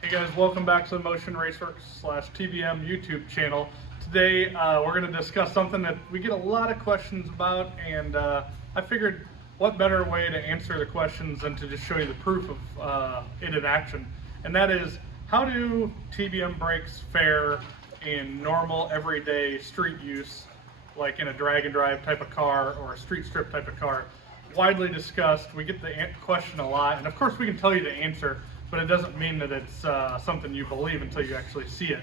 Hey guys, welcome back to the Motion Raceworks / TBM YouTube channel. Today we're going to discuss something that we get a lot of questions about, and I figured what better way to answer the questions than to just show you the proof of it in action. And that is, how do TBM brakes fare in normal everyday street use, like in a drag and drive type of car or a street strip type of car? Widely discussed. We get the question a lot, and of course we can tell you the answer, but it doesn't mean that it's something you believe until you actually see it.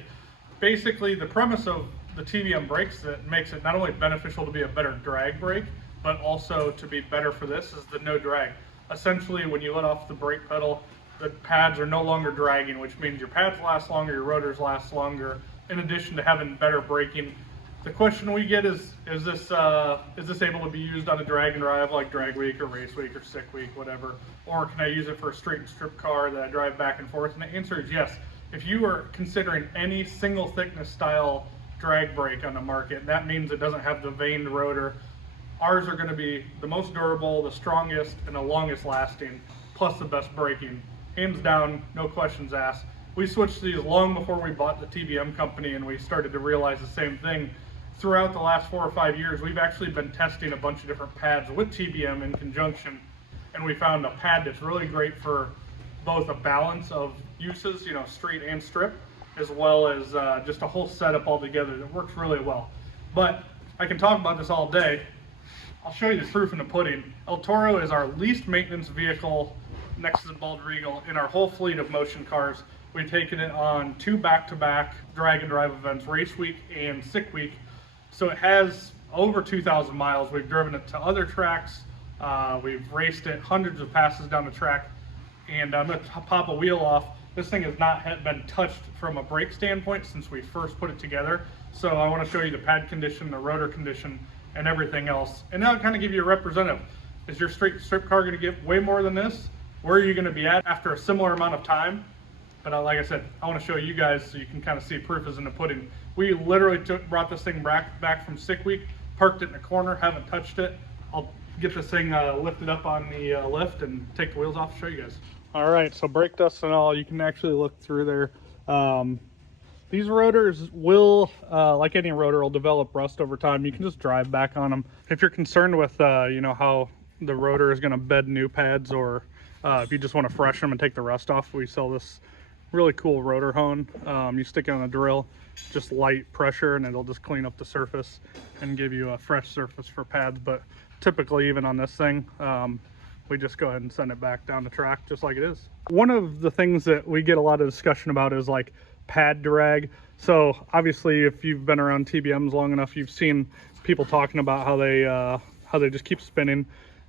Basically, the premise of the TBM brakes that makes it not only beneficial to be a better drag brake, but also to be better for this is the no drag. Essentially, when you let off the brake pedal, the pads are no longer dragging, which means your pads last longer, your rotors last longer, in addition to having better braking. The question we get is this able to be used on a drag and drive like drag week or race week or sick week, whatever, or can I use it for a straight and strip car that I drive back and forth? And the answer is yes. If you are considering any single thickness style drag brake on the market, that means it doesn't have the vaned rotor. Ours are going to be the most durable, the strongest, and the longest lasting, plus the best braking. Hands down, no questions asked. We switched these long before we bought the TBM company, and we started to realize the same thing. Throughout the last 4 or 5 years, we've actually been testing a bunch of different pads with TBM in conjunction, and we found a pad that's really great for both a balance of uses, street and strip, as well as just a whole setup altogether that works really well. But I can talk about this all day. I'll show you the proof in the pudding. El Toro is our least maintenance vehicle next to the Bald Regal in our whole fleet of motion cars. We've taken it on 2 back-to-back drag and drive events, race week and sick week. So it has over 2,000 miles. We've driven it to other tracks. We've raced it hundreds of passes down the track. And I'm going to pop a wheel off. This thing has not been touched from a brake standpoint since we first put it together. So I want to show you the pad condition, the rotor condition, and everything else. And that'll kind of give you a representative. Is your straight strip car going to get way more than this? Where are you going to be at after a similar amount of time? But like I said, I want to show you guys so you can kind of see proof is in the pudding. We literally brought this thing back from sick week, parked it in the corner, haven't touched it. I'll get this thing lifted up on the lift and take the wheels off and show you guys. All right, so brake dust and all, you can actually look through there. These rotors will, like any rotor, will develop rust over time. You can just drive back on them. If you're concerned with, how the rotor is going to bed new pads, or if you just want to fresh them and take the rust off, we sell this really cool rotor hone. You stick it on a drill, just light pressure, and it'll just clean up the surface and give you a fresh surface for pads. But typically, even on this thing, we just go ahead and send it back down the track just like it is. One of the things that we get a lot of discussion about is like pad drag. So obviously, if you've been around TBMs long enough, you've seen people talking about how they just keep spinning.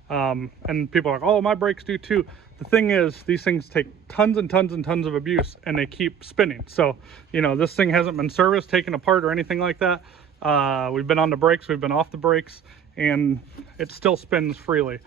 And people are like, oh, my brakes do too. The thing is, these things take tons and tons and tons of abuse, and they keep spinning. So, this thing hasn't been serviced, taken apart, or anything like that. We've been on the brakes, we've been off the brakes, and it still spins freely.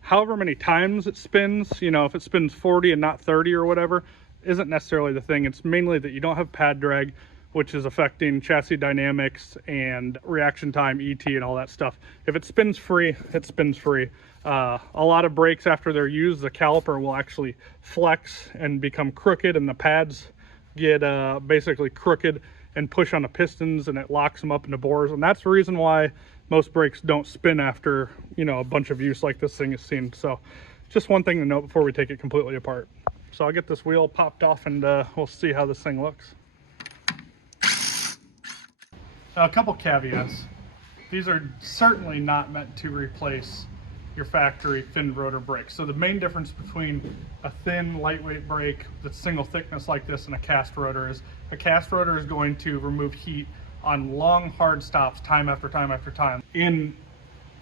However many times it spins, if it spins 40 and not 30 or whatever, isn't necessarily the thing. It's mainly that you don't have pad drag, which is affecting chassis dynamics and reaction time, ET, and all that stuff. If it spins free, it spins free. A lot of brakes, after they're used, the caliper will actually flex and become crooked, and the pads get basically crooked and push on the pistons, and it locks them up into bores. And that's the reason why most brakes don't spin after, a bunch of use like this thing is seen. So just one thing to note before we take it completely apart. So I'll get this wheel popped off, and we'll see how this thing looks. Now, a couple caveats. These are certainly not meant to replace your factory thin rotor brake. So the main difference between a thin, lightweight brake that's single thickness like this and a cast rotor is a cast rotor is going to remove heat on long, hard stops time after time after time. In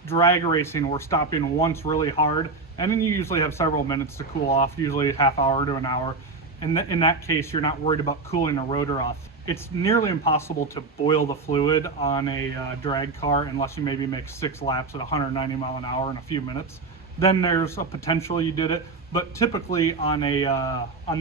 drag racing, we're stopping once really hard, and then you usually have several minutes to cool off, usually a half hour to an hour. And in that case, you're not worried about cooling a rotor off. It's nearly impossible to boil the fluid on a drag car unless you maybe make 6 laps at 190 mile an hour in a few minutes. Then there's a potential you did it, but typically on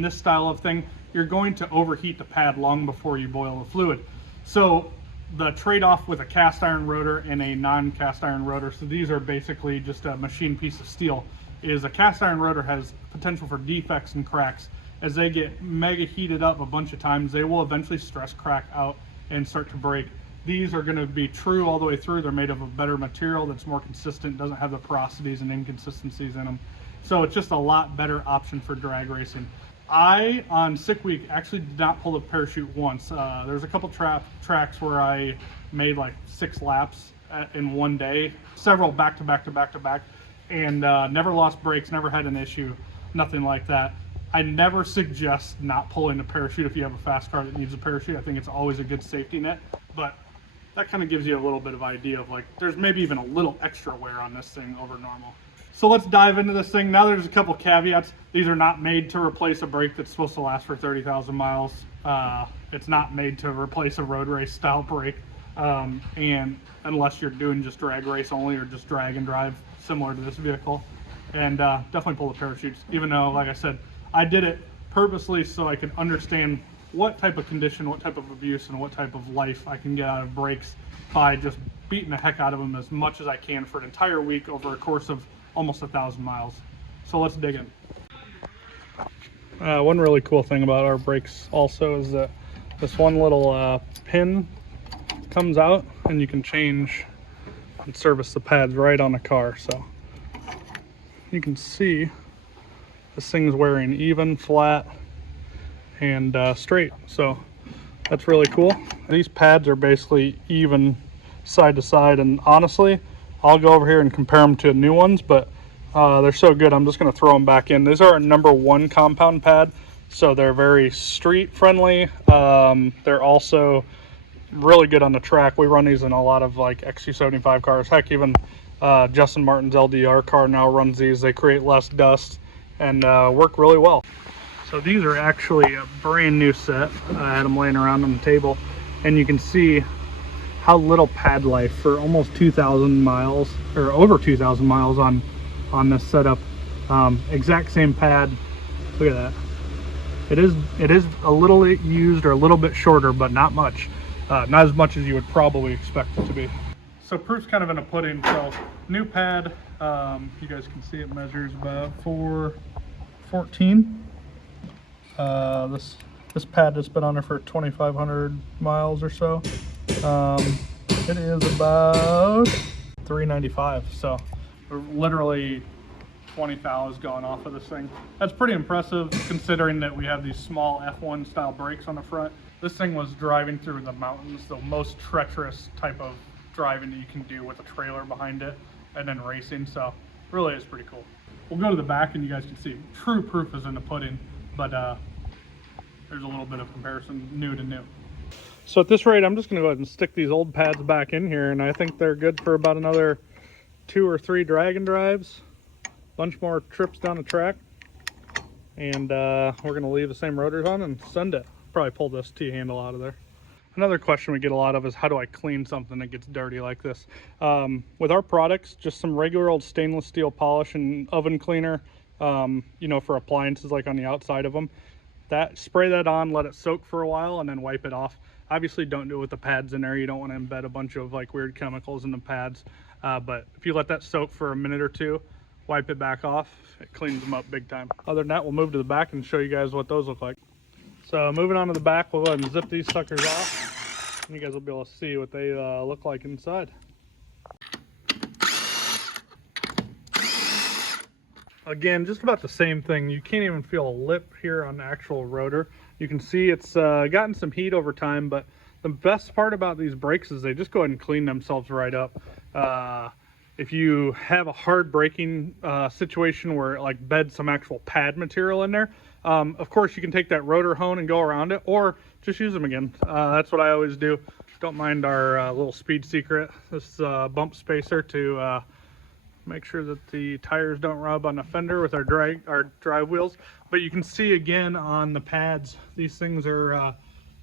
this style of thing, you're going to overheat the pad long before you boil the fluid. So the trade-off with a cast iron rotor and a non-cast iron rotor, so these are basically just a machine piece of steel, is a cast iron rotor has potential for defects and cracks. as they get mega heated up a bunch of times, they will eventually stress crack out and start to break. These are going to be true all the way through. They're made of a better material that's more consistent, doesn't have the porosities and inconsistencies in them. So it's just a lot better option for drag racing. I, on sick week, actually did not pull the parachute once. There's a couple tracks where I made like 6 laps in one day, several back to back to back to back, and never lost brakes, never had an issue, nothing like that. I never suggest not pulling the parachute if you have a fast car that needs a parachute. I think it's always a good safety net, but that kind of gives you a little bit of idea of like, there's maybe even a little extra wear on this thing over normal. So let's dive into this thing. Now there's a couple caveats. These are not made to replace a brake that's supposed to last for 30,000 miles. It's not made to replace a road race style brake. And unless you're doing just drag race only or just drag and drive similar to this vehicle. And definitely pull the parachutes, even though, like I said, I did it purposely so I could understand what type of condition, what type of abuse, and what type of life I can get out of brakes by just beating the heck out of them as much as I can for an entire week over a course of almost 1,000 miles. So let's dig in. One really cool thing about our brakes also is that this one little pin comes out and you can change and service the pads right on the car. So you can see this thing's wearing even, flat, and straight. So that's really cool. These pads are basically even side to side, and honestly, I'll go over here and compare them to new ones, but they're so good, I'm just going to throw them back in. These are a #1 compound pad, so they're very street friendly. They're also really good on the track. We run these in a lot of like XC75 cars. Heck, even Justin Martin's LDR car now runs these. They create less dust and work really well. So these are actually a brand new set. I had them laying around on the table, and you can see how little pad life for almost 2,000 miles, or over 2,000 miles on this setup. Exact same pad. Look at that. It is a little used or a little bit shorter, but not much. Not as much as you would probably expect it to be. So proof's kind of in a pudding. So new pad, you guys can see it measures about 414. This pad has been on there for 2,500 miles or so. It is about 395. So we're literally 20 thous gone off of this thing. That's pretty impressive considering that we have these small F1 style brakes on the front. This thing was driving through the mountains, the most treacherous type of driving that you can do with a trailer behind it, and then racing. So really is pretty cool. We'll go to the back and you guys can see true proof is in the pudding, but there's a little bit of comparison new to new. So at this rate, I'm just going to go ahead and stick these old pads back in here, and I think they're good for about another 2 or 3 drag and drives, bunch more trips down the track, and we're going to leave the same rotors on and send it. Probably pull this T-handle out of there. Another question we get a lot of is, how do I clean something that gets dirty like this? With our products, just some regular old stainless steel polish and oven cleaner, you know, for appliances like on the outside of them. Spray that on, let it soak for a while, and then wipe it off. Obviously don't do it with the pads in there. You don't want to embed a bunch of like weird chemicals in the pads, but if you let that soak for a minute or two, wipe it back off, it cleans them up big time. Other than that, we'll move to the back and show you guys what those look like. So moving on to the back, we'll go ahead and zip these suckers off, and you guys will be able to see what they look like inside. Again, just about the same thing. You can't even feel a lip here on the actual rotor. You can see it's gotten some heat over time, but the best part about these brakes is they just go ahead and clean themselves right up. If you have a hard braking situation where it like beds some actual pad material in there, of course you can take that rotor hone and go around it, or just use them again. That's what I always do. Don't mind our little speed secret, this bump spacer to make sure that the tires don't rub on the fender with our drive wheels. But you can see again on the pads, these things are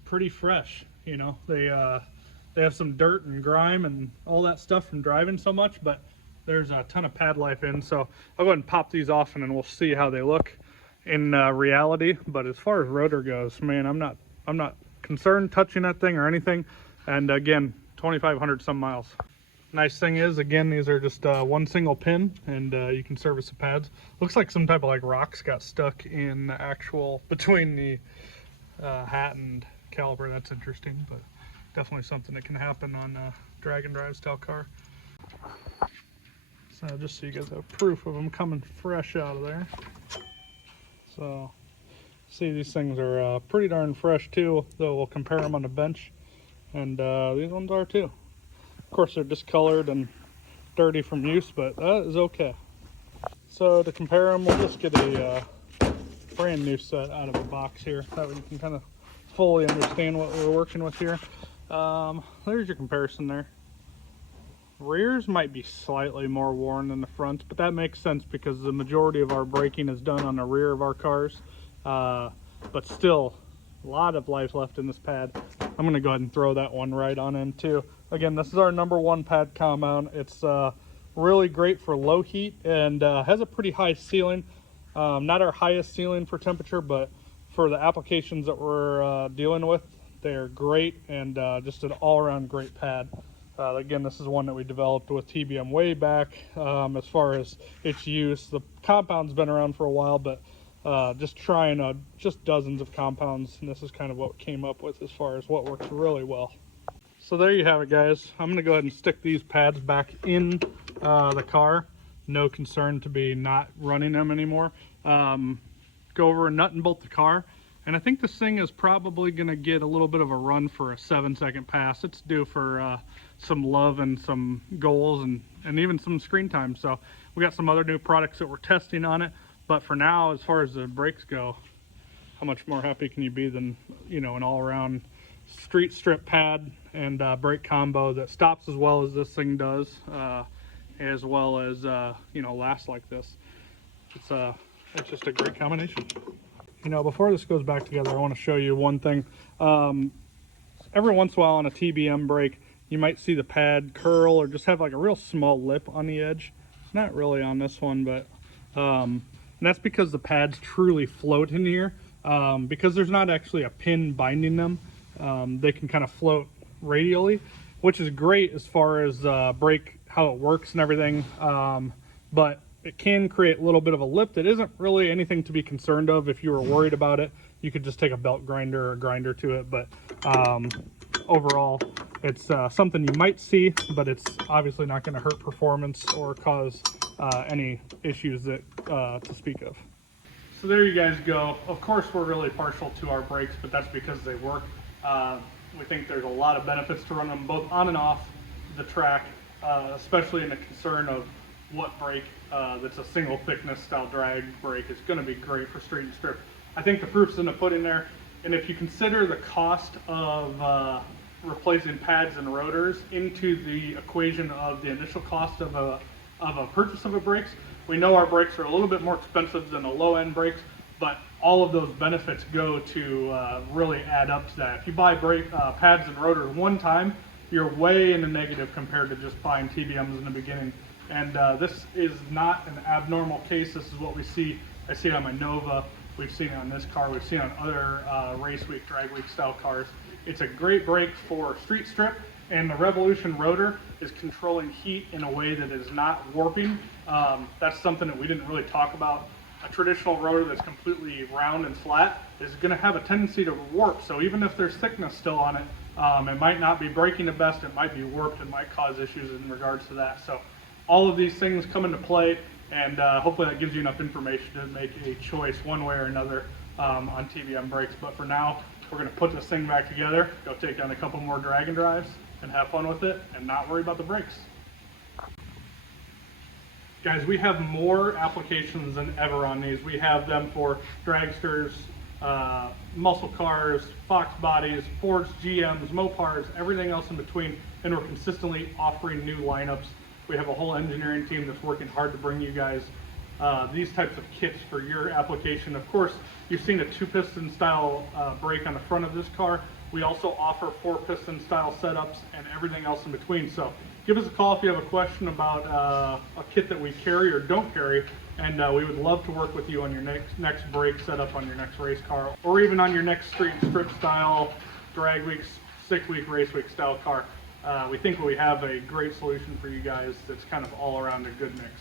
pretty fresh. You know, they have some dirt and grime and all that stuff from driving so much, but there's a ton of pad life in. So I'll go ahead and pop these off, and then we'll see how they look in reality. But as far as rotor goes, man, I'm not concerned touching that thing or anything. And again, 2,500 some miles. Nice thing is, again, these are just one single pin, and you can service the pads. Looks like some type of like rocks got stuck in the actual, between the hat and caliper. That's interesting, but definitely something that can happen on a drag and drive style car. So just so you guys have proof of them coming fresh out of there. So see, these things are pretty darn fresh too, though we'll compare them on the bench, and these ones are too. Of course, they're discolored and dirty from use, but that is okay. So to compare them, we'll just get a brand new set out of the box here. That way you can kind of fully understand what we're working with here. There's your comparison there. Rears might be slightly more worn than the fronts, but that makes sense because the majority of our braking is done on the rear of our cars. But still, a lot of life left in this pad. I'm going to go ahead and throw that one right on in too. Again, this is our #1 pad compound. It's really great for low heat and has a pretty high ceiling. Not our highest ceiling for temperature, but for the applications that we're dealing with, they're great, and just an all-around great pad. Again, this is one that we developed with TBM way back. As far as its use, the compound's been around for a while, but just trying just dozens of compounds, and this is kind of what we came up with as far as what works really well. So there you have it, guys. I'm going to go ahead and stick these pads back in the car. No concern to be not running them anymore. Go over and nut and bolt the car. And I think this thing is probably going to get a little bit of a run for a 7-second pass. It's due for some love and some goals and even some screen time. So we got some other new products that we're testing on it. But for now, as far as the brakes go, how much more happy can you be than, you know, an all-around street strip pad and brake combo that stops as well as this thing does, as well as you know, lasts like this. It's just a great combination. You know, before this goes back together, I want to show you one thing. Every once in a while on a TBM brake, you might see the pad curl or just have like a real small lip on the edge. Not really on this one, but and that's because the pads truly float in here. Because there's not actually a pin binding them, they can kind of float radially, which is great as far as brake, how it works and everything. But it can create a little bit of a lip that isn't really anything to be concerned of. If you were worried about it, you could just take a belt grinder or a grinder to it. But overall, it's something you might see, but it's obviously not going to hurt performance or cause any issues that to speak of. So there you guys go. Of course, we're really partial to our brakes, but that's because they work. We think there's a lot of benefits to run them both on and off the track, especially in the concern of what brake that's a single thickness style drag brake is going to be great for street and strip. I think the proof's in the pudding there, and if you consider the cost of replacing pads and rotors into the equation of the initial cost of a purchase of a brakes, we know our brakes are a little bit more expensive than the low-end brakes, but all of those benefits go to really add up to that. If you buy brake pads and rotors one time, you're way in the negative compared to just buying TBMs in the beginning. And this is not an abnormal case. This is what we see. I see it on my Nova. We've seen it on this car. We've seen it on other race week, drag week style cars. It's a great brake for street strip, and the Revolution rotor is controlling heat in a way that is not warping. That's something that we didn't really talk about. A traditional rotor that's completely round and flat is going to have a tendency to warp. So even if there's thickness still on it, it might not be braking the best. It might be warped and might cause issues in regards to that. So all of these things come into play, and hopefully that gives you enough information to make a choice one way or another on TBM brakes. But for now, we're going to put this thing back together, go take down a couple more drag and drives, and have fun with it, and not worry about the brakes. Guys, we have more applications than ever on these. We have them for dragsters, muscle cars, Fox bodies, Fords, GMs, Mopars, everything else in between, and we're consistently offering new lineups. We have a whole engineering team that's working hard to bring you guys these types of kits for your application. Of course, you've seen a 2-piston style brake on the front of this car. We also offer 4-piston style setups and everything else in between. So give us a call if you have a question about a kit that we carry or don't carry, and we would love to work with you on your next brake setup on your next race car, or even on your next street and strip style, drag week, stick week, race week style car. we think we have a great solution for you guys that's kind of all around a good mix.